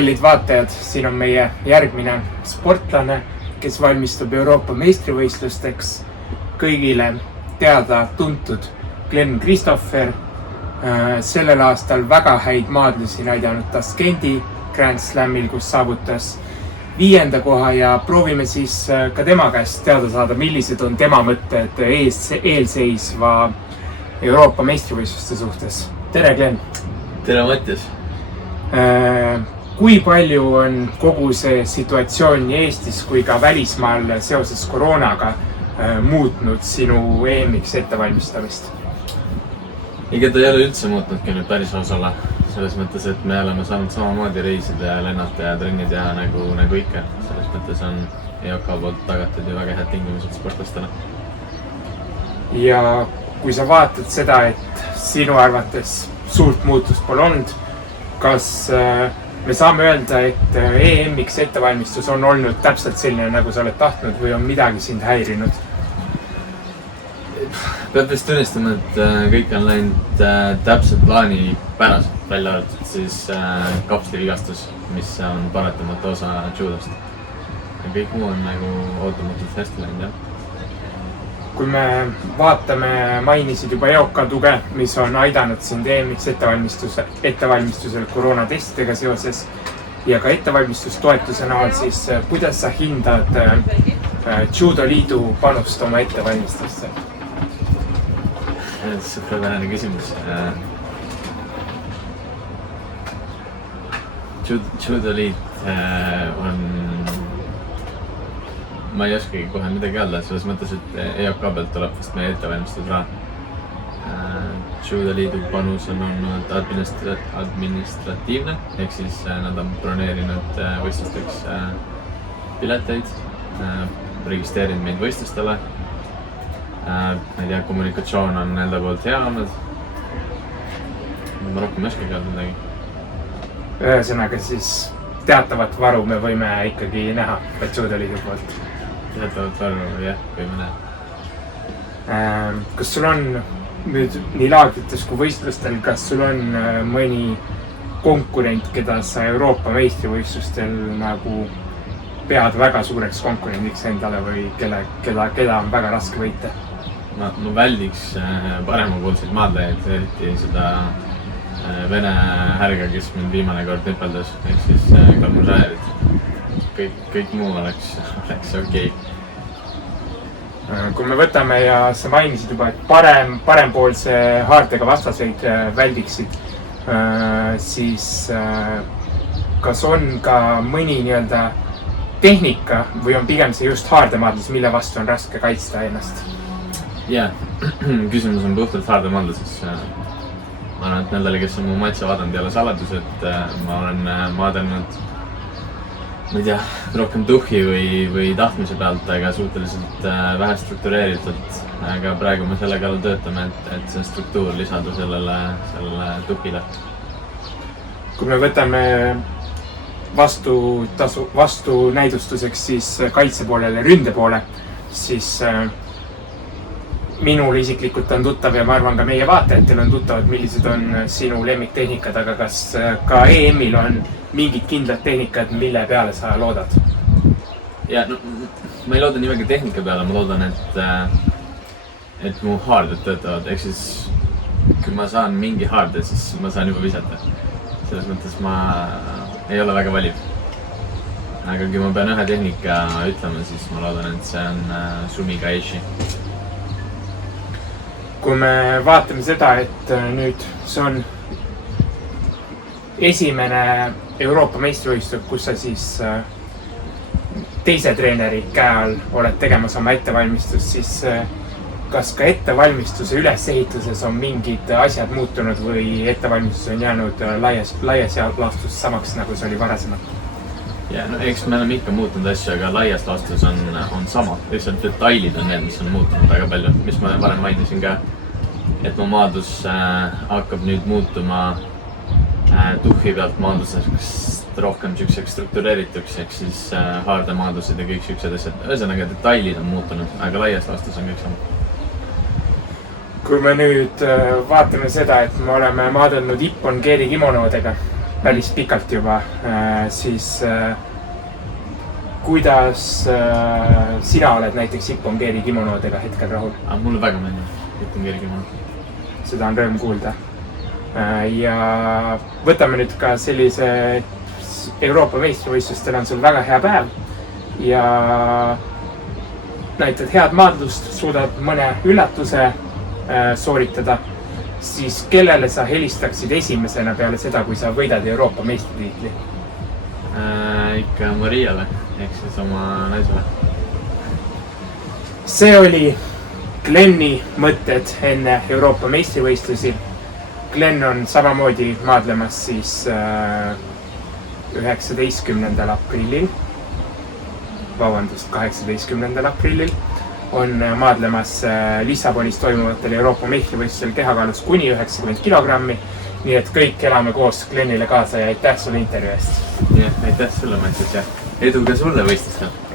kallid vaatajad, siin on meie järgmine sportlane, kes valmistub Euroopa meistrivõistlusteks. Kõigile teada-tuntud Glenn Christopher. Sellel aastal väga häid maadlusi näidanud Taskendi Grand Slamil, kus saavutas 5. koha ja proovime siis ka tema käest teada saada, millised on tema mõtted eelseisva Euroopa meistrivõistluste suhtes. Tere, Glenn! Tere, Mattias! Kui palju on kogu see situatsioon nii Eestis kui ka välismaal seoses koroonaga muutnud sinu EM-iks ettevalmistamist? Ega ta ei ole üldse muutnudki nüüd päris osale. Selles mõttes, et me oleme saanud samamoodi reisida ja lennata ja trenni teha nagu ikka. Selles mõttes on EOK poolt tagatud ja väga head tingimused sportlastele. Ja kui sa vaatad seda, et sinu arvates suurt muutust pole olnud, kas me saame öelda, et EM-iks ettevalmistus on olnud täpselt selline, nagu sa oled tahtnud või on midagi sind häirinud? Peab vist tunnistama, et kõik on läinud täpselt plaani päraselt välja arvatud siis kapslivigastus, mis on paratamatu osa judost. Ja kõik muu on nagu ootamatult hästi läinud, jah. Kui me vaatame, mainisid juba EOK tuge, mis on aidanud sind EM-iks ettevalmistusel koroonatestidega seoses ja ka ettevalmistustoetuse näol, siis kuidas sa hindad Judo Liidu panust oma ettevalmistusse? Superpärane küsimus. Judo Liit on... Ma ei oskagi kohe midagi öelda, selles mõttes, et EOK pealt tuleb vist meie ettevalmistusraha. Judo Liidu panus on olnud administratiivne, ehk siis nad on broneerinud võistlusteks pileteid, registreerinud meid võistlustele. Ma ei tea, kommunikatsioon on nende poolt hea olnud. Ma rohkem ei oskagi öelda midagi. Ühesõnaga siis teatavat varu me võime ikkagi näha Judo Liidu poolt. Teatavat varu, jah, võime näha. Kas sul on nüüd nii laagrites kui võistlustel, kas sul on mõni konkurent, keda sa Euroopa meistrivõistlustel nagu pead väga suureks konkurendiks endale või keda on väga raske võita? Ma väldiks paremapoolseid maadlejaid, eriti seda vene härga, kes mind viimane kord nipeldas, ehk siis Kalmužaevit. Kõik muu oleks okei. Kui me võtame ja sa mainisid juba, et parempoolse haardega vastaseid väldiksid, siis kas on ka mõni nii-öelda tehnika või on pigem see just haardemaadlus, mille vastu on raske kaitsta ennast? Jah, küsimus on puhtalt haardemaadluses. Ma arvan, et nendele, kes on mu matša vaadanud, ei ole saladus, et ma olen maadelnud ma ei tea, rohkem tuhhi või tahtmise pealt, aga suhteliselt vähe struktureeritud. Aga praegu me selle kallal töötame, et see struktuur lisada sellele tuhhile. Kui me võtame vastu näidustuseks siis kaitse poolele, ründe poole, siis minul isiklikult on tuttav ja ma arvan ka meie vaatajatel on tuttavad, millised on sinu lemmiktehnikad, aga kas ka EM-il on mingid kindlad tehnikad, mille peale sa loodad? Ja, no, ma ei looda nii väga tehnika peale, ma loodan, et mu haarded töötavad, ehk siis kui ma saan mingi haarde, siis ma saan juba visata. Selles mõttes ma ei ole väga valiv. Aga kui ma pean ühe tehnika ütlema, siis ma loodan, et see on Sumigaishi. Kui me vaatame seda, et nüüd see on esimene Euroopa meistrivõistlus, kus sa siis teise treeneri käe all oled tegemas oma ettevalmistust, siis kas ka ettevalmistuse ülesehituses on mingid asjad muutunud või ettevalmistus on jäänud laias laastus samaks, nagu see oli varasemalt? Ja, no eks me oleme ikka muutnud asju, aga laias laastus on sama. Lihtsalt detailid on need, mis on muutunud väga palju, mis ma varem mainisin ka, et mu maadlus hakkab nüüd muutuma tuhhi pealt maadluseks rohkem siukseks struktureerituks, ehk siis haardemaadlused ja kõik siuksed asjad. Ühesõnaga detailid on muutunud, aga laias laastus on kõik sama. Kui me nüüd vaatame seda, et me oleme maadelnud Ippon Geeli kimonodega, päris pikalt juba, siis kuidas sina oled näiteks Ippongeeri kimonodega hetkel rahul? Mulle väga meeldib Ippongeeri kimono. Seda on rõõm kuulda. Ja võtame nüüd ka sellise Euroopa meistrivõistlustel on sul väga hea päev ja näitad head maadlust, suudad mõne üllatuse sooritada, siis kellele sa helistaksid esimesena peale seda, kui sa võidad Euroopa meistritiitli? Ikka Mariale, ehk siis oma naisele. See oli Glenni mõtted enne Euroopa meistrivõistlusi. Glenn on samamoodi maadlemas siis 18. aprillil on maadlemas Lissabonis toimuvatel Euroopa meistrivõistlusel kehakaalus kuni 90 kilogrammi. Nii et kõik elame koos Glennile kaasa ja aitäh sulle intervjuu eest. Aitäh sulle, Mattias, ja edu ka sulle võistlustel!